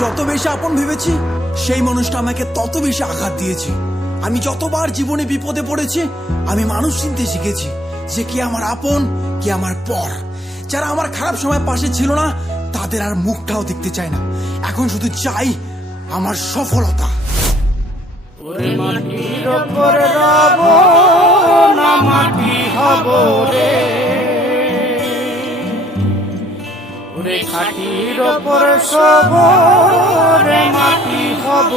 যত বেশি আপন ভেবেছি, সেই মানুষটা আমাকে তত বেশি আঘাত দিয়েছে। আমি যতবার জীবনে বিপদে পড়েছি, আমি মানুষ চিনতে শিখেছি যে কে আমার আপন, কে আমার পর। যারা আমার খারাপ সময় পাশে ছিল না, তাদের আর মুখটাও দেখতে চায় না। এখন শুধু চাই আমার সফলতা। মাটি হব রে। খাটির ওপর সব রে মাটি হব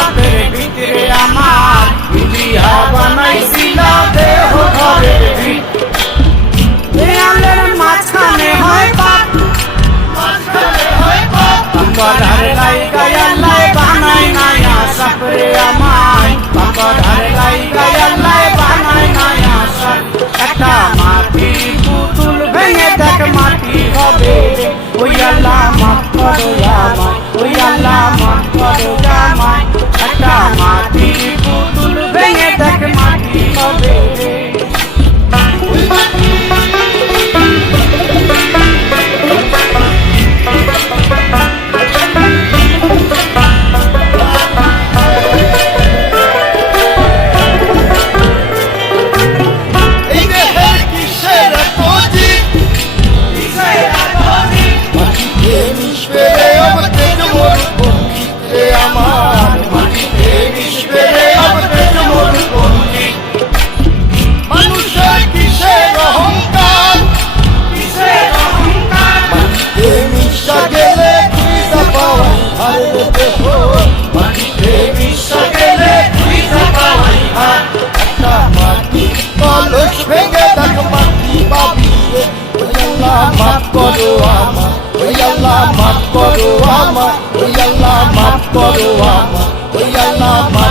ইমারতের ভিতরে আমার ইন্ডিয়া বানাইছিলাম দেহ ঘরের ভিতরে দেয়ালের মাঝখানে হয় পাপ মাঝখানে হয় পাপ বাবার লাইগায় আল্লাহ বানাই নাই আশাকরে আমায় বাবার লাইগায় আল্লাহ বানাই নাই আশা একটা মাটির পুতুল ভেঙে দেখ মাটি হবে রে। ওই আল্লাহ মাফ করো আমায় ওই আল্লাহ করো আমার ওই আল্লাহ মাফ করো আমার করো আমার ওই আল্লাহ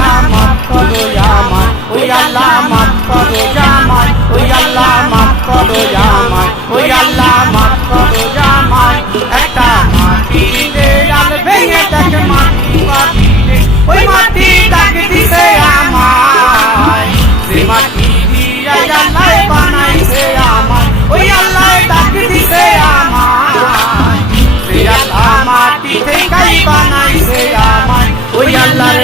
আল্লাহ বানাইছে আমায় ওই আল্লাহ ডাক দিছে থেকেই বানাইছে আমার ওই আল্লাহর